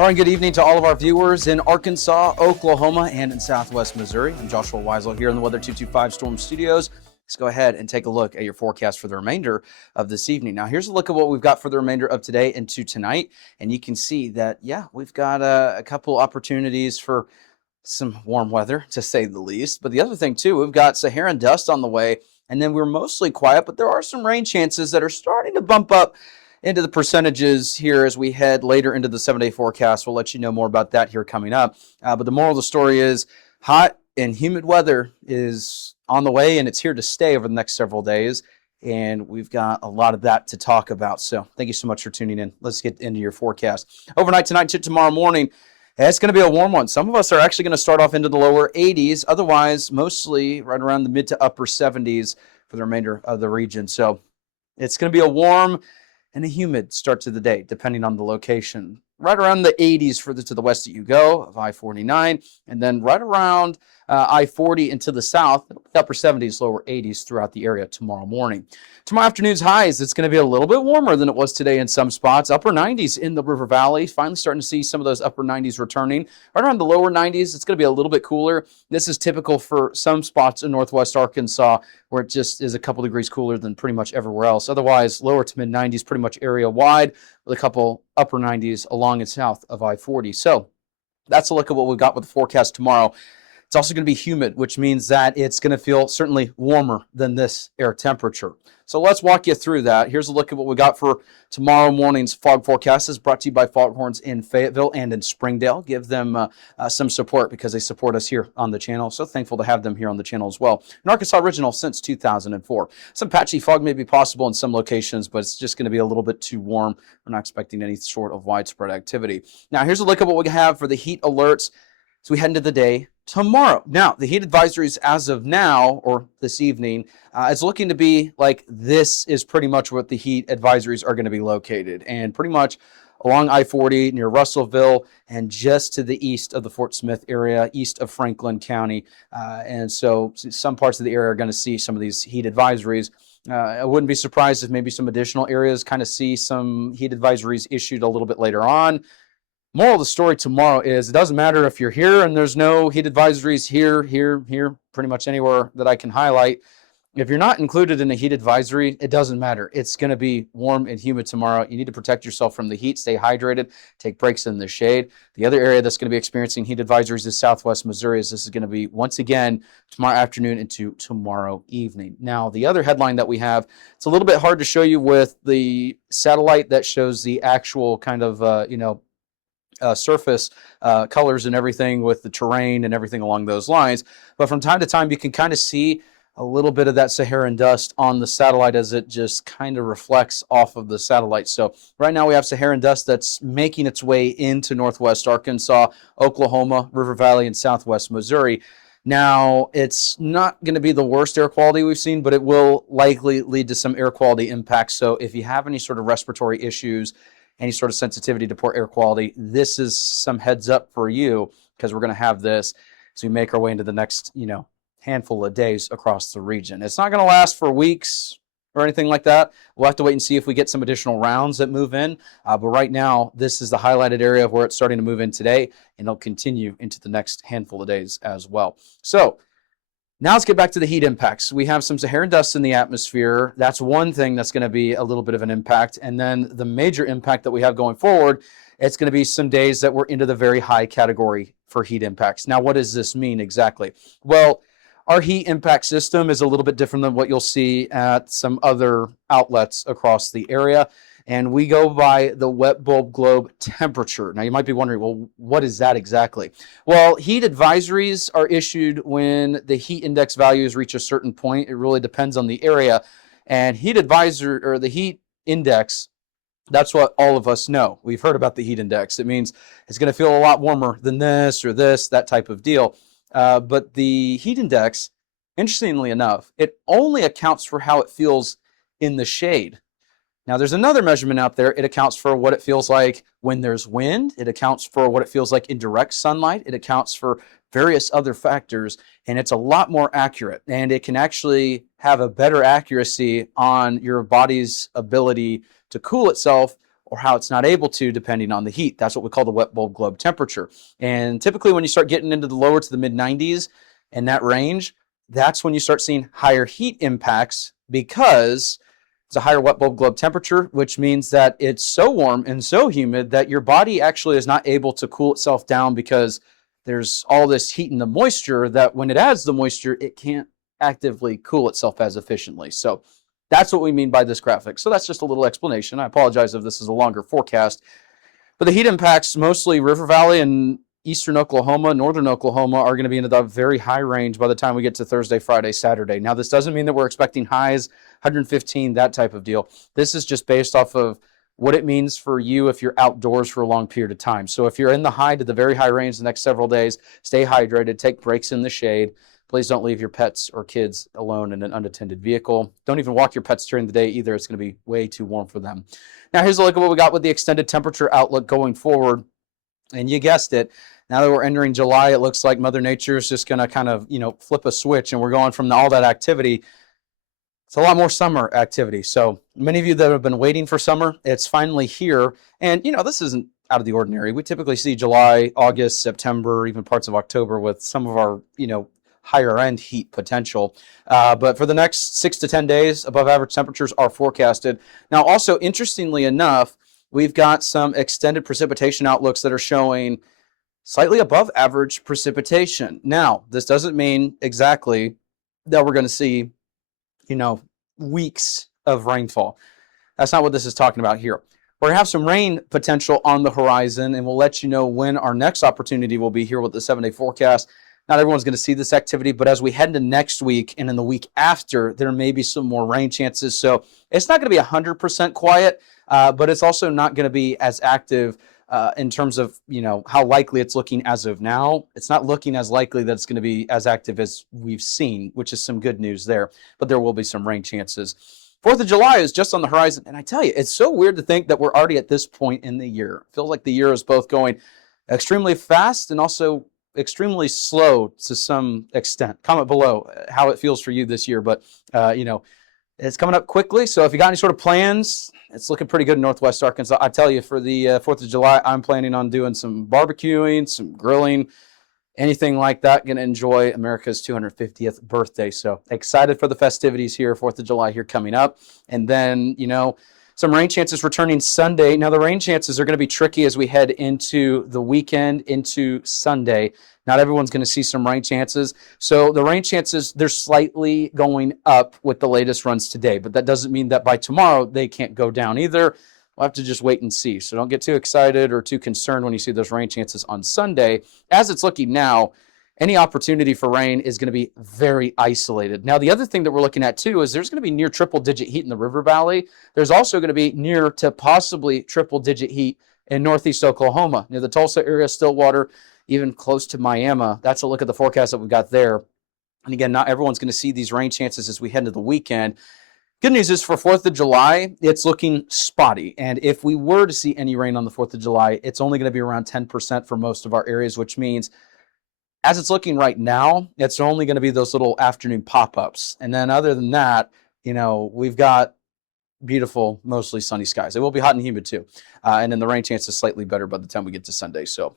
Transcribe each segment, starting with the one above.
All right, good evening to all of our viewers in Arkansas, Oklahoma, and in Southwest Missouri. I'm Joshua Weisel here in the Weather 225 Storm Studios. Let's go ahead and take a look at your forecast for the remainder of this evening. Now, here's a look at what we've got for the remainder of today into tonight. And you can see that, we've got a couple opportunities for some warm weather, to say the least. But the other thing, too, we've got Saharan dust on the way, and then we're mostly quiet, but there are some rain chances that are starting to bump up into the percentages here as we head later into the 7-day forecast. We'll let you know more about that here coming up. But the moral of the story is hot and humid weather is on the way, and it's here to stay over the next several days. And we've got a lot of that to talk about. So thank you so much for tuning in. Let's get into your forecast. Overnight tonight to tomorrow morning, it's going to be a warm one. Some of us are actually going to start off into the lower 80s. Otherwise, mostly right around the mid to upper 70s for the remainder of the region. So it's going to be a warm and a humid start to the day, depending on the location. Right around the 80s further to the west that you go, of I-49, and then right around I-40 and to the south, upper 70s, lower 80s throughout the area tomorrow morning. Tomorrow afternoon's highs, it's going to be a little bit warmer than it was today in some spots. Upper 90s in the River Valley, finally starting to see some of those upper 90s returning. Right around the lower 90s, it's going to be a little bit cooler. This is typical for some spots in northwest Arkansas, where it just is a couple degrees cooler than pretty much everywhere else. Otherwise, lower to mid 90s pretty much area wide, with a couple upper 90s along and south of I-40. So that's a look at what we've got with the forecast tomorrow. It's also going to be humid, which means that it's going to feel certainly warmer than this air temperature. So let's walk you through that. Here's a look at what we got for tomorrow morning's fog forecast. Is brought to you by Foghorns in Fayetteville and in Springdale. Give them some support because they support us here on the channel. So thankful to have them here on the channel as well. An Arkansas original since 2004. Some patchy fog may be possible in some locations, but it's just going to be a little bit too warm. We're not expecting any sort of widespread activity. Now, here's a look at what we have for the heat alerts as we head into the day tomorrow. Now, the heat advisories as of now, or this evening, it's looking to be like this is pretty much what the heat advisories are going to be located. And pretty much along I-40 near Russellville and just to the east of the Fort Smith area, east of Franklin County. And so some parts of the area are going to see some of these heat advisories. I wouldn't be surprised if maybe some additional areas kind of see some heat advisories issued a little bit later on. Moral of the story tomorrow is it doesn't matter if you're here and there's no heat advisories here, pretty much anywhere that I can highlight. If you're not included in a heat advisory, it doesn't matter. It's going to be warm and humid tomorrow. You need to protect yourself from the heat, stay hydrated, take breaks in the shade. The other area that's going to be experiencing heat advisories is Southwest Missouri, as this is going to be once again tomorrow afternoon into tomorrow evening. Now, the other headline that we have, it's a little bit hard to show you with the satellite that shows the actual kind of, surface colors and everything with the terrain and everything along those lines. But from time to time, you can kind of see a little bit of that Saharan dust on the satellite as it just kind of reflects off of the satellite. So right now we have Saharan dust that's making its way into northwest Arkansas, Oklahoma, River Valley, and southwest Missouri. Now, it's not going to be the worst air quality we've seen, but it will likely lead to some air quality impacts. So if you have any sort of respiratory issues, any sort of sensitivity to poor air quality, this is some heads up for you, because we're going to have this as we make our way into the next, handful of days across the region. It's not going to last for weeks or anything like that. We'll have to wait and see if we get some additional rounds that move in. But right now, this is the highlighted area of where it's starting to move in today, and it'll continue into the next handful of days as well. So now let's get back to the heat impacts. We have some Saharan dust in the atmosphere. That's one thing that's going to be a little bit of an impact. And then the major impact that we have going forward, it's going to be some days that we're into the very high category for heat impacts. Now, what does this mean exactly? Well, our heat impact system is a little bit different than what you'll see at some other outlets across the area. And we go by the wet bulb globe temperature. Now, you might be wondering, well, what is that exactly? Well, heat advisories are issued when the heat index values reach a certain point. It really depends on the area. And heat advisor, or the heat index, that's what all of us know. We've heard about the heat index. It means it's going to feel a lot warmer than this or this, that type of deal. But the heat index, interestingly enough, it only accounts for how it feels in the shade. Now, there's another measurement out there. It accounts for what it feels like when there's wind. It accounts for what it feels like in direct sunlight. It accounts for various other factors, and it's a lot more accurate. And it can actually have a better accuracy on your body's ability to cool itself or how it's not able to depending on the heat. That's what we call the wet bulb globe temperature. And typically when you start getting into the lower to the mid 90s and that range, that's when you start seeing higher heat impacts because it's a higher wet bulb globe temperature, which means that it's so warm and so humid that your body actually is not able to cool itself down because there's all this heat and the moisture that when it adds the moisture, it can't actively cool itself as efficiently. So that's what we mean by this graphic. So that's just a little explanation. I apologize if this is a longer forecast, but the heat impacts mostly River Valley and eastern Oklahoma, northern Oklahoma are going to be into the very high range by the time we get to Thursday, Friday, Saturday. Now, this doesn't mean that we're expecting highs, 115, that type of deal. This is just based off of what it means for you if you're outdoors for a long period of time. So if you're in the high to the very high range the next several days, stay hydrated, take breaks in the shade. Please don't leave your pets or kids alone in an unattended vehicle. Don't even walk your pets during the day either. It's going to be way too warm for them. Now, here's a look at what we got with the extended temperature outlook going forward. And you guessed it, now that we're entering July, it looks like Mother Nature is just going to kind of, flip a switch, and we're going from all that activity. It's a lot more summer activity. So many of you that have been waiting for summer, it's finally here. And, this isn't out of the ordinary. We typically see July, August, September, even parts of October with some of our, higher end heat potential. But for the next 6 to 10 days, above average temperatures are forecasted. Now, also, interestingly enough, we've got some extended precipitation outlooks that are showing slightly above average precipitation. Now, this doesn't mean exactly that we're going to see, weeks of rainfall. That's not what this is talking about here. We're going to have some rain potential on the horizon, and we'll let you know when our next opportunity will be here with the 7-day forecast. Not everyone's going to see this activity, but as we head into next week and in the week after, there may be some more rain chances. So it's not going to be 100% quiet, but it's also not going to be as active in terms of, how likely it's looking as of now. It's not looking as likely that it's going to be as active as we've seen, which is some good news there, but there will be some rain chances. 4th of July is just on the horizon, and I tell you, it's so weird to think that we're already at this point in the year. It feels like the year is both going extremely fast and also extremely slow to some extent. Comment below how it feels for you this year, but it's coming up quickly. So if you got any sort of plans, it's looking pretty good in Northwest Arkansas. I tell you, for the 4th of July, I'm planning on doing some barbecuing, some grilling, anything like that. Going to enjoy America's 250th birthday. So excited for the festivities here, 4th of July here coming up. And then, some rain chances returning Sunday. Now, the rain chances are going to be tricky as we head into the weekend, into Sunday. Not everyone's going to see some rain chances. So the rain chances, they're slightly going up with the latest runs today. But that doesn't mean that by tomorrow they can't go down either. We'll have to just wait and see. So don't get too excited or too concerned when you see those rain chances on Sunday. As it's looking now, any opportunity for rain is going to be very isolated. Now, the other thing that we're looking at, too, is there's going to be near triple-digit heat in the River Valley. There's also going to be near to possibly triple-digit heat in northeast Oklahoma, near the Tulsa area, Stillwater, even close to Miami. That's a look at the forecast that we've got there. And again, not everyone's going to see these rain chances as we head into the weekend. Good news is for 4th of July, it's looking spotty. And if we were to see any rain on the 4th of July, it's only going to be around 10% for most of our areas, which means as it's looking right now, it's only going to be those little afternoon pop-ups. And then other than that, we've got beautiful, mostly sunny skies. It will be hot and humid too. And then the rain chance is slightly better by the time we get to Sunday. So,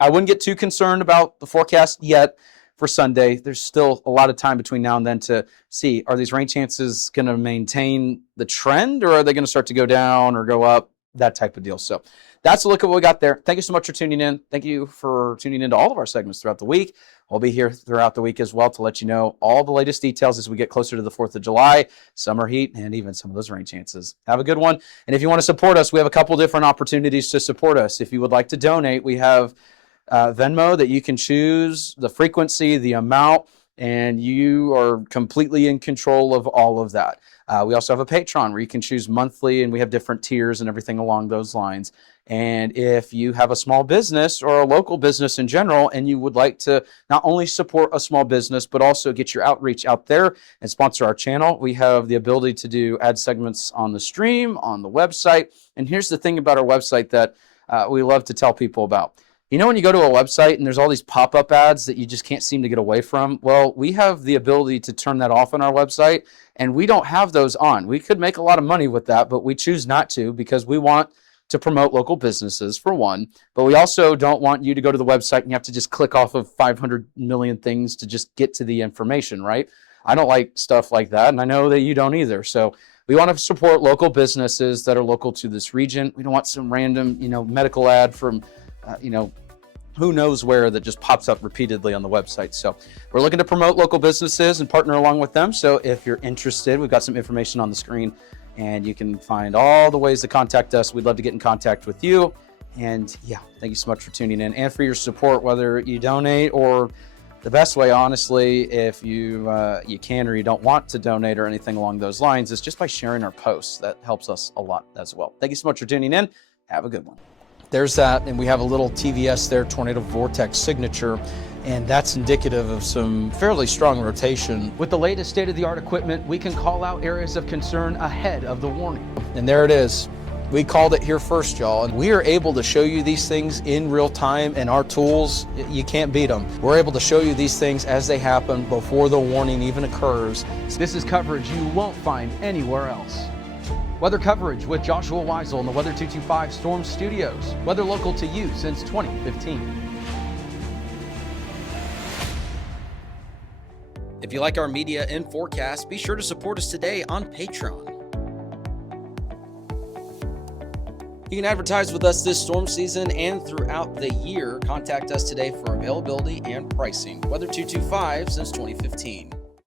I wouldn't get too concerned about the forecast yet for Sunday. There's still a lot of time between now and then to see, are these rain chances going to maintain the trend, or are they going to start to go down or go up? That type of deal. So that's a look at what we got there. Thank you so much for tuning in. Thank you for tuning into all of our segments throughout the week. We'll be here throughout the week as well to let you know all the latest details as we get closer to the 4th of July, summer heat, and even some of those rain chances. Have a good one. And if you want to support us, we have a couple different opportunities to support us. If you would like to donate, we have Venmo that you can choose the frequency, the amount, and you are completely in control of all of that. We also have a Patreon where you can choose monthly, and we have different tiers and everything along those lines. And if you have a small business or a local business in general, and you would like to not only support a small business, but also get your outreach out there and sponsor our channel, we have the ability to do ad segments on the stream, on the website. And here's the thing about our website that we love to tell people about. When you go to a website and there's all these pop-up ads that you just can't seem to get away from, well, we have the ability to turn that off on our website, and we don't have those on. We could make a lot of money with that, but we choose not to because we want to promote local businesses, for one, but we also don't want you to go to the website and you have to just click off of 500 million things to just get to the information, right? I don't like stuff like that, and I know that you don't either. So we want to support local businesses that are local to this region. We don't want some random, medical ad from, who knows where that just pops up repeatedly on the website. So we're looking to promote local businesses and partner along with them. So if you're interested, we've got some information on the screen and you can find all the ways to contact us. We'd love to get in contact with you. And yeah, thank you so much for tuning in and for your support, whether you donate or the best way, honestly, if you can or you don't want to donate or anything along those lines, is just by sharing our posts. That helps us a lot as well. Thank you so much for tuning in. Have a good one. There's that, and we have a little TVS there, Tornado Vortex signature, and that's indicative of some fairly strong rotation. With the latest state-of-the-art equipment, we can call out areas of concern ahead of the warning. And there it is. We called it here first, y'all, and we are able to show you these things in real time, and our tools, you can't beat them. We're able to show you these things as they happen before the warning even occurs. This is coverage you won't find anywhere else. Weather coverage with Joshua Weisel in the Weather 225 Storm Studios. Weather local to you since 2015. If you like our media and forecast, be sure to support us today on Patreon. You can advertise with us this storm season and throughout the year. Contact us today for availability and pricing. Weather 225 since 2015.